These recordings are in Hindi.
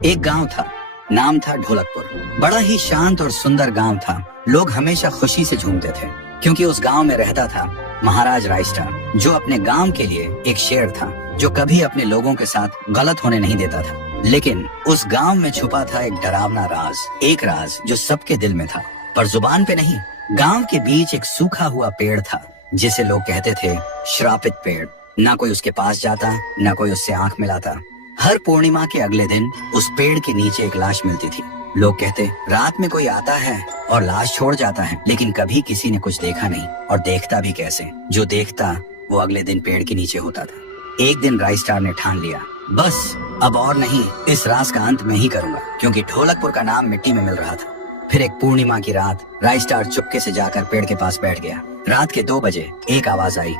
एक गांव था, नाम था ढोलकपुर। बड़ा ही शांत और सुंदर गांव था। लोग हमेशा खुशी से झूमते थे क्योंकि उस गांव में रहता था महाराज रायस्टार, जो अपने गांव के लिए एक शेर था, जो कभी अपने लोगों के साथ गलत होने नहीं देता था। लेकिन उस गांव में छुपा था एक डरावना राज, एक राज जो सबके दिल में था पर जुबान पे नहीं। गांव के बीच एक सूखा हुआ पेड़ था जिसे लोग कहते थे श्रापित पेड़। ना कोई उसके पास जाता, ना कोई उससे आंख मिलाता। हर पूर्णिमा के अगले दिन उस पेड़ के नीचे एक लाश मिलती थी। लोग कहते रात में कोई आता है और लाश छोड़ जाता है, लेकिन कभी किसी ने कुछ देखा नहीं, और देखता भी कैसे। जो देखता वो अगले दिन पेड़ के नीचे होता था। एक दिन रायस्टार ने ठान लिया, बस अब और नहीं, इस राज का अंत मैं ही करूंगा, क्योंकि ढोलकपुर का नाम मिट्टी में मिल रहा था। फिर एक पूर्णिमा की रात रायस्टार चुपके से जाकर पेड़ के पास बैठ गया। रात के 2 बजे एक आवाज आई,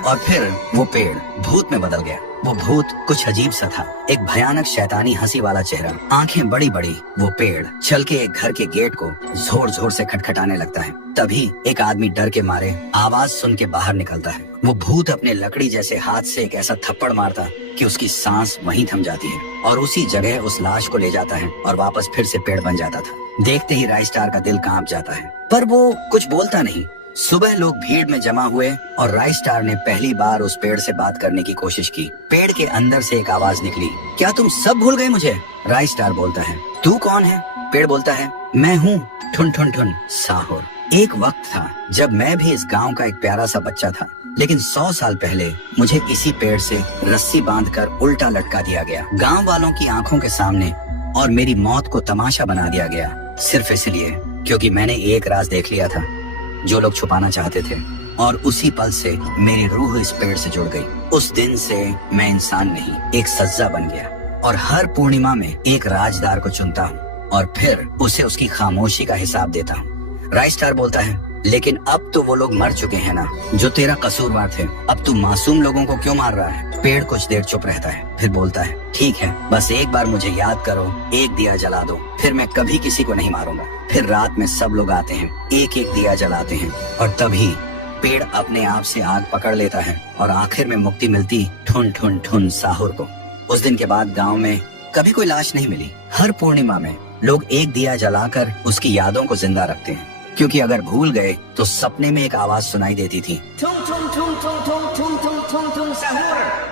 और फिर वो पेड़ भूत में बदल गया। वो भूत कुछ अजीब सा था, एक भयानक शैतानी हंसी वाला चेहरा, आंखें बड़ी बड़ी। वो पेड़ चल के एक घर के गेट को जोर जोर से खटखटाने लगता है। तभी एक आदमी डर के मारे आवाज सुन के बाहर निकलता है। वो भूत अपने लकड़ी जैसे हाथ से एक ऐसा थप्पड़ मारता कि उसकी सांस वहीं थम जाती है, और उसी जगह उस लाश को ले जाता है और वापस फिर से पेड़ बन जाता था। देखते ही रायस्टार का दिल कांप जाता है, पर वो कुछ बोलता नहीं। सुबह लोग भीड़ में जमा हुए और रायस्टार ने पहली बार उस पेड़ से बात करने की कोशिश की। पेड़ के अंदर से एक आवाज निकली, क्या तुम सब भूल गए मुझे? रायस्टार बोलता है, तू कौन है? पेड़ बोलता है, मैं हूँ ठुन ठुन ठुन साहुर। एक वक्त था जब मैं भी इस गांव का एक प्यारा सा बच्चा था, लेकिन 100 साल पहले मुझे इसी पेड़ से रस्सी बांधकर उल्टा लटका दिया गया, गांव वालों की आंखों के सामने, और मेरी मौत को तमाशा बना दिया गया, सिर्फ इसलिए क्योंकि मैंने एक राज देख लिया था जो लोग छुपाना चाहते थे। और उसी पल से मेरी रूह इस पेड़ से जुड़ गई। उस दिन से मैं इंसान नहीं, एक सज्जा बन गया, और हर पूर्णिमा में एक राजदार को चुनता हूँ और फिर उसे उसकी खामोशी का हिसाब देता हूँ। रायस्टार बोलता है, लेकिन अब तो वो लोग मर चुके हैं ना जो तेरा कसूरवार थे, अब तू मासूम लोगों को क्यों मार रहा है? पेड़ कुछ देर चुप रहता है, फिर बोलता है, ठीक है, बस एक बार मुझे याद करो, एक दिया जला दो, फिर मैं कभी किसी को नहीं मारूंगा। फिर रात में सब लोग आते हैं, एक एक दिया जलाते हैं, और तभी पेड़ अपने आप से आग पकड़ लेता है, और आखिर में मुक्ति मिलती ठुन ठुन ठुन साहुर को। उस दिन के बाद गांव में कभी कोई लाश नहीं मिली। हर पूर्णिमा में लोग एक दिया जलाकर उसकी यादों को जिंदा रखते हैं, क्योंकि अगर भूल गए तो सपने में एक आवाज सुनाई देती थी, ठुन ठुन ठुन ठुन ठुन ठुन ठुन ठुन ठुन साहुर।